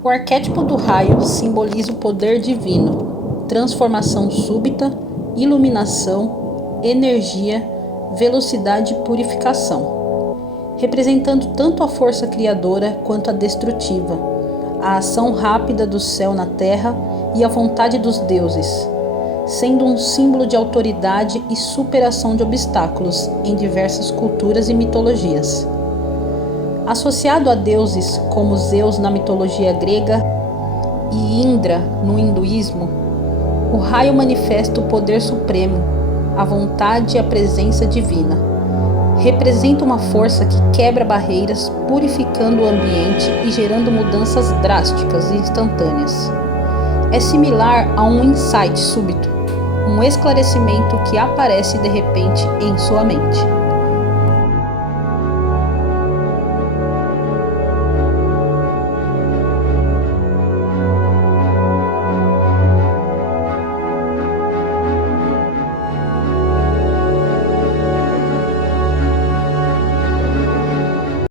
O arquétipo do raio simboliza o poder divino, transformação súbita, iluminação, energia, velocidade e purificação, representando tanto a força criadora quanto a destrutiva, a ação rápida do céu na terra e a vontade dos deuses, sendo um símbolo de autoridade e superação de obstáculos em diversas culturas e mitologias. Associado a deuses como Zeus na mitologia grega e Indra no hinduísmo, o raio manifesta o poder supremo, a vontade e a presença divina. Representa uma força que quebra barreiras, purificando o ambiente e gerando mudanças drásticas e instantâneas. É similar a um insight súbito, um esclarecimento que aparece de repente em sua mente.